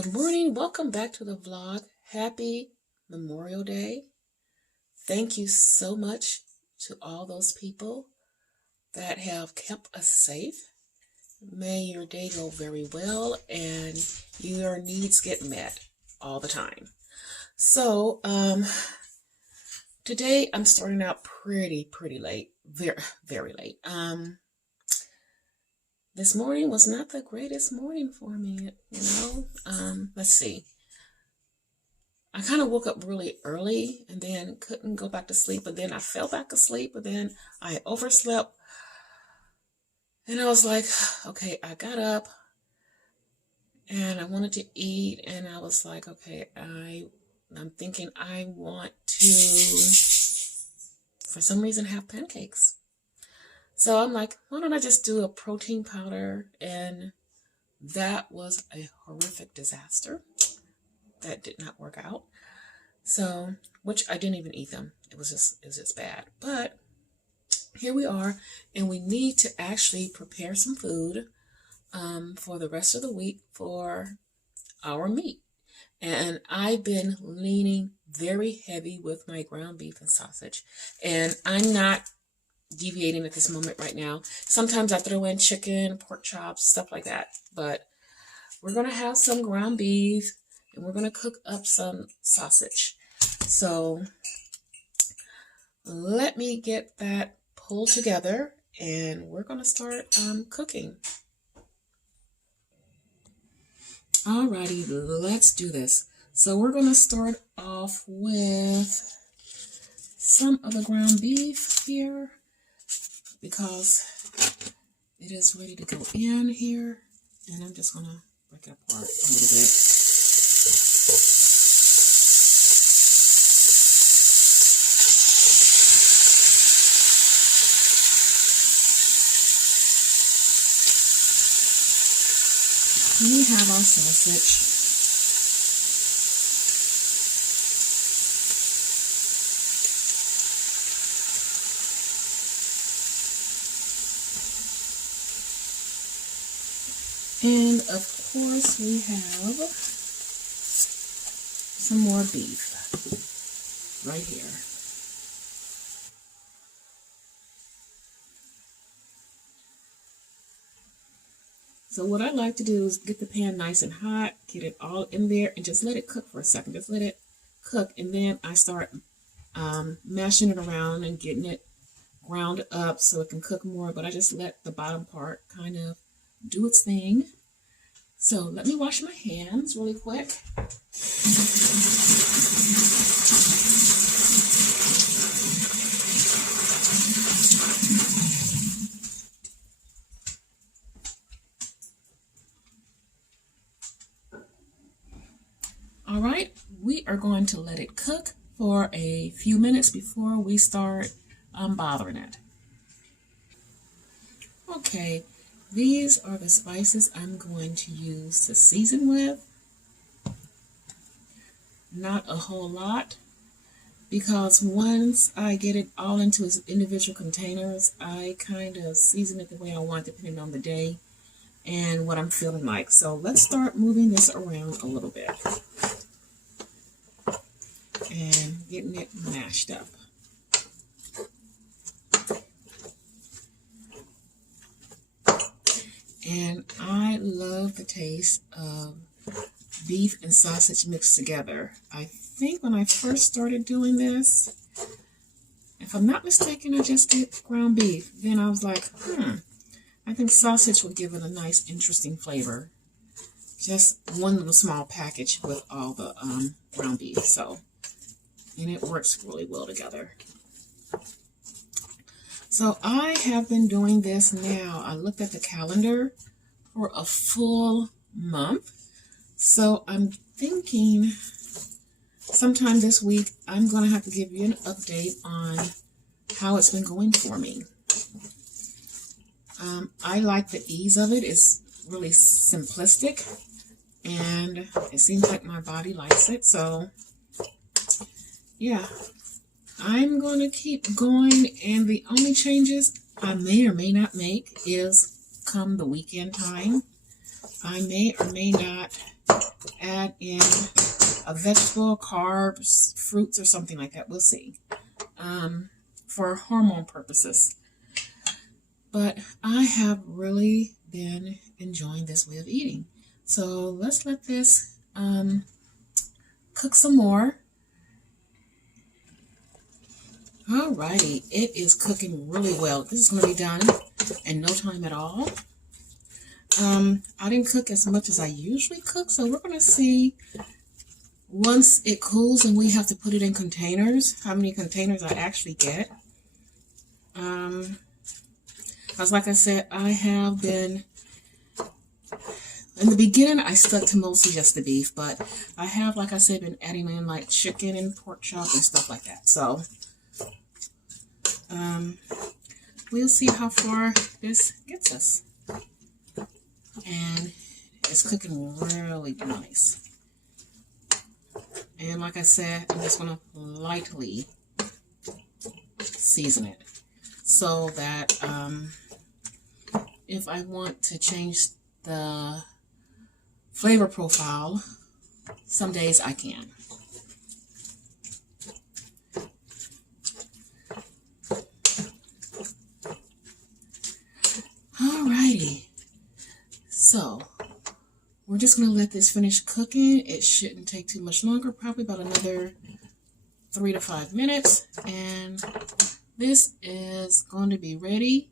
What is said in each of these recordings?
Good morning. Welcome back to the vlog. Happy Memorial Day. Thank you so much to all those people that have kept us safe. May your day go very well and your needs get met all the time. So, today I'm starting out pretty late, very late. This morning was not the greatest morning for me, let's see. I kind of woke up really early and then couldn't go back to sleep, but then I fell back asleep, but then I overslept. And I was like, okay, I got up and I wanted to eat, and I was like, okay, I'm thinking I want to, for some reason, have pancakes. So I'm like, why don't I just do a protein powder? And that was a horrific disaster. That did not work out. So, which I didn't even eat them. It was just bad. But here we are, and we need to actually prepare some food for the rest of the week for our meat. And I've been leaning very heavy with my ground beef and sausage. And I'm not deviating at this moment right now. Sometimes I throw in chicken, pork chops, stuff like that. But we're going to have some ground beef and we're going to cook up some sausage. So let me get that pulled together and we're going to start cooking. Alrighty, let's do this. So we're going to start off with some of the ground beef here, because it is ready to go in here, and I'm just going to break it apart a little bit. We have our sausage. And of course we have some more beef right here. So what I like to do is get the pan nice and hot, get it all in there, and just let it cook for a second. Just let it cook, and then I start mashing it around and getting it ground up so it can cook more. But I just let the bottom part kind of do its thing. So let me wash my hands really quick. All right, we are going to let it cook for a few minutes before we start bothering it. Okay. These are the spices I'm going to use to season with. Not a whole lot, because once I get it all into its individual containers, I kind of season it the way I want, depending on the day and what I'm feeling like. So let's start moving this around a little bit and getting it mashed up. And I love the taste of beef and sausage mixed together. I think when I first started doing this, if I'm not mistaken, I just did ground beef. Then I was like, I think sausage will give it a nice, interesting flavor. Just one little small package with all the ground beef. And it works really well together. So I have been doing this now. I looked at the calendar for a full month. So I'm thinking sometime this week I'm going to have to give you an update on how it's been going for me. I like the ease of it. It's really simplistic and it seems like my body likes it. So yeah. I'm going to keep going, and the only changes I may or may not make is come the weekend time. I may or may not add in a vegetable, carbs, fruits, or something like that. We'll see. For hormone purposes. But I have really been enjoying this way of eating. So let's let this cook some more. Alrighty, it is cooking really well. This is going to be done in no time at all. I didn't cook as much as I usually cook, so we're going to see once it cools and we have to put it in containers, how many containers I actually get. Because like I said, I have been, in the beginning I stuck to mostly just the beef, but I have, like I said, been adding in like chicken and pork chop and stuff like that. So we'll see how far this gets us. And it's cooking really nice. And like I said, I'm just going to lightly season it so that if I want to change the flavor profile, some days I can. Alrighty. So we're just going to let this finish cooking. It shouldn't take too much longer, probably about another 3 to 5 minutes. And this is going to be ready,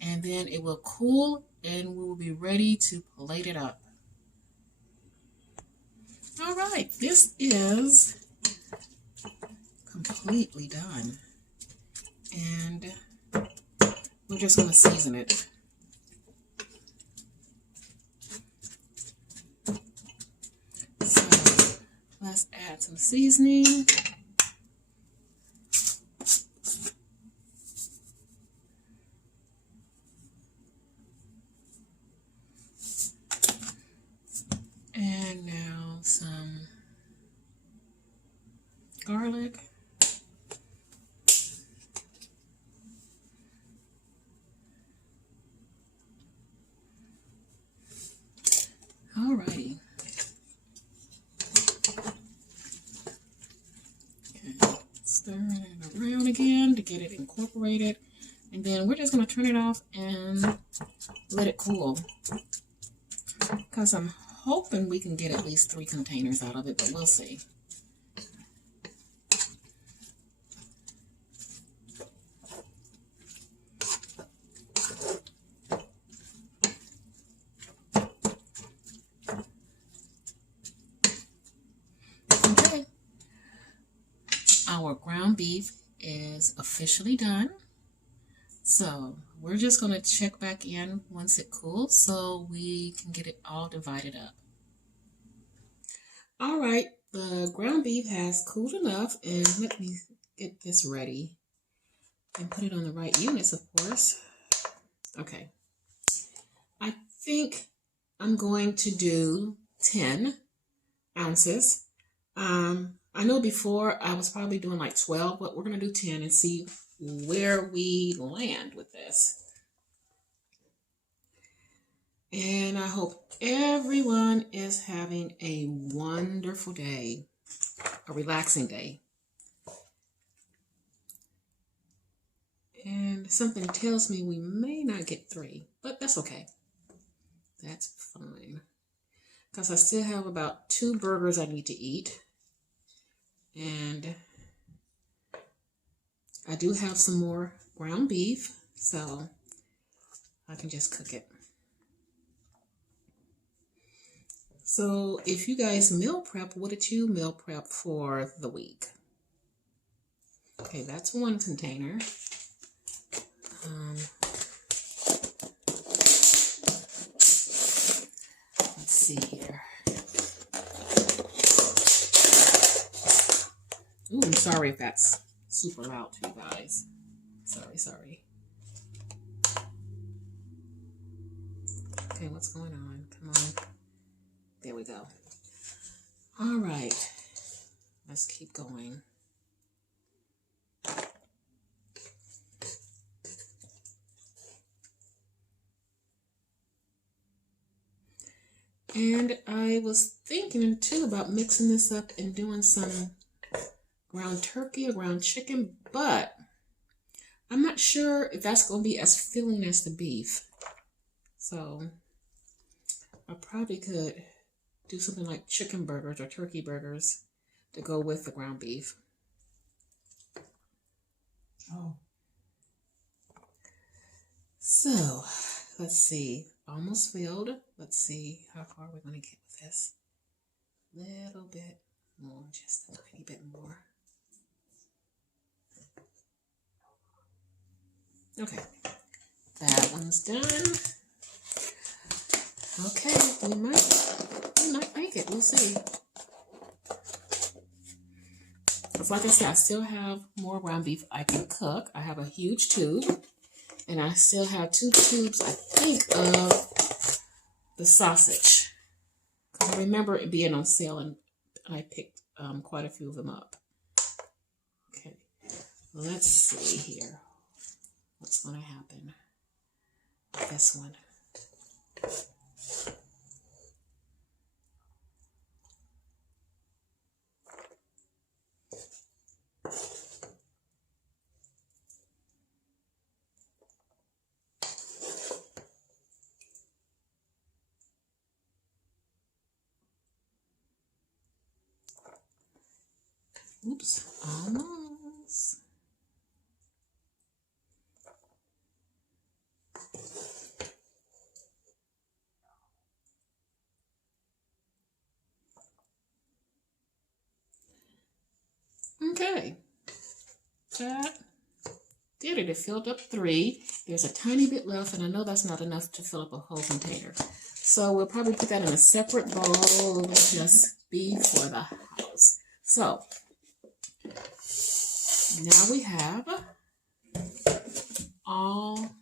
and then it will cool and we will be ready to plate it up. All right, this is completely done. And we're just going to season it. So let's add some seasoning. And now some garlic. Alrighty. Okay, stirring it around again to get it incorporated. And then we're just going to turn it off and let it cool. Because I'm hoping we can get at least 3 containers out of it, but we'll see. Okay. Our ground beef is officially done. So we're just going to check back in once it cools so we can get it all divided up. All right, the ground beef has cooled enough, and let me get this ready and put it on the right units, of course. Okay, I think I'm going to do 10 ounces. I know before I was probably doing like 12, but we're going to do 10 and see where we land with this. And I hope everyone is having a wonderful day, a relaxing day. And something tells me we may not get 3, but that's okay. That's fine. Because I still have about 2 burgers I need to eat. And I do have some more ground beef, so I can just cook it. So if you guys meal prep, what did you meal prep for the week? Okay, that's 1 container. Let's see here. Ooh, I'm sorry if that's super loud to you guys. Sorry. Okay, what's going on? Come on. There we go. All right. Let's keep going. And I was thinking too about mixing this up and doing some ground turkey or ground chicken, but I'm not sure if that's going to be as filling as the beef. So I probably could do something like chicken burgers or turkey burgers to go with the ground beef. Oh. So let's see. Almost filled. Let's see how far we're going to get with this. Little bit more, just a tiny bit more. Okay, that one's done. Okay, we might make it. We'll see. It's like I said, I still have more ground beef I can cook. I have a huge tube, and I still have 2 tubes, I think, of the sausage. Because I remember it being on sale, and I picked quite a few of them up. Okay, let's see here. What's going to happen with this one? Oops, almost. Okay, that did it. It filled up 3. There's a tiny bit left, and I know that's not enough to fill up a whole container. So we'll probably put that in a separate bowl, just beef for the house. So now we have all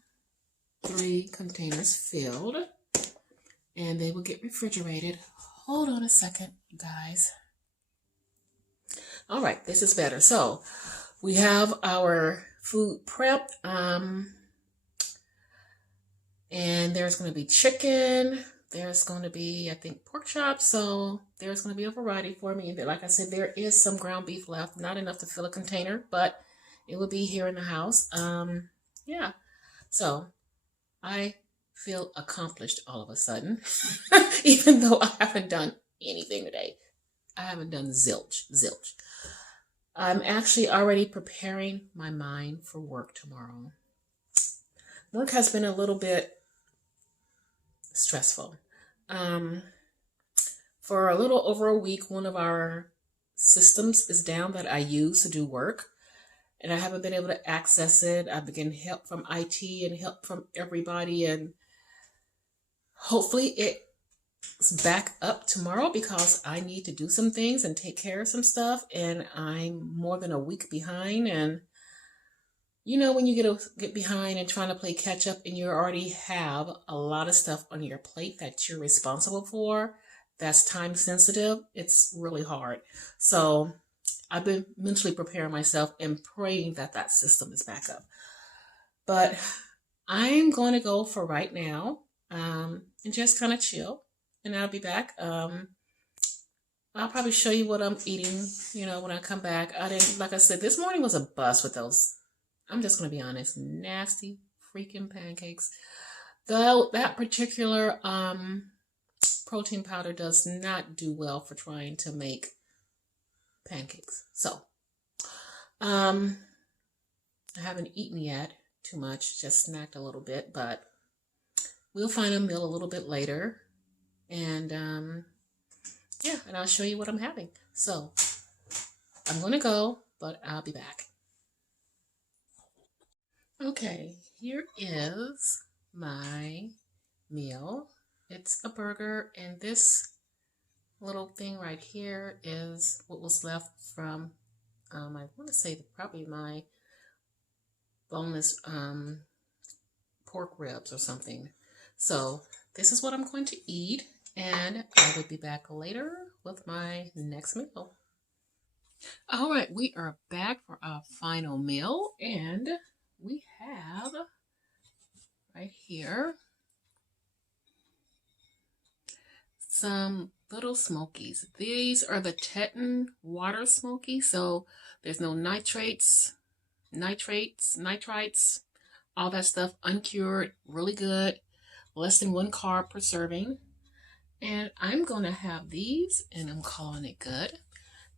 3 containers filled, and they will get refrigerated. Hold on a second, guys. All right, this is better. So we have our food prepped, and there's going to be chicken. There's going to be, I think, pork chops. So there's going to be a variety for me. And like I said, there is some ground beef left. Not enough to fill a container, but it will be here in the house. Yeah. So I feel accomplished all of a sudden, even though I haven't done anything today. I haven't done zilch. I'm actually already preparing my mind for work tomorrow. Work has been a little bit stressful. For a little over a week, one of our systems is down that I use to do work, and I haven't been able to access it. I've been getting help from IT and help from everybody, and hopefully it's back up tomorrow because I need to do some things and take care of some stuff, and I'm more than a week behind. And you know, when you get behind and trying to play catch up and you already have a lot of stuff on your plate that you're responsible for, that's time sensitive, it's really hard. So I've been mentally preparing myself and praying that that system is back up. But I'm going to go for right now, and just kind of chill, and I'll be back. I'll probably show you what I'm eating, when I come back. Like I said, this morning was a bust with those, I'm just going to be honest, nasty freaking pancakes. Though that particular protein powder does not do well for trying to make pancakes. So, I haven't eaten yet too much, just snacked a little bit, but we'll find a meal a little bit later. And yeah, and I'll show you what I'm having. So I'm going to go, but I'll be back. Okay, here is my meal. It's a burger, and this little thing right here is what was left from, I want to say probably my boneless pork ribs or something. So this is what I'm going to eat, and I will be back later with my next meal. All right, we are back for our final meal, and we have right here some little smokies. These are the Teton water smoky, so there's no nitrites, all that stuff, uncured, really good, less than 1 carb per serving. And I'm going to have these, and I'm calling it good.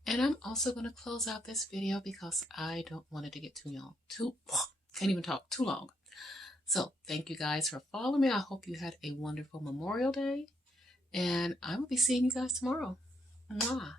And I'm also going to close out this video because I don't want it to get too long. Can't even talk too long. So thank you guys for following me. I hope you had a wonderful Memorial Day. And I will be seeing you guys tomorrow. Mwah.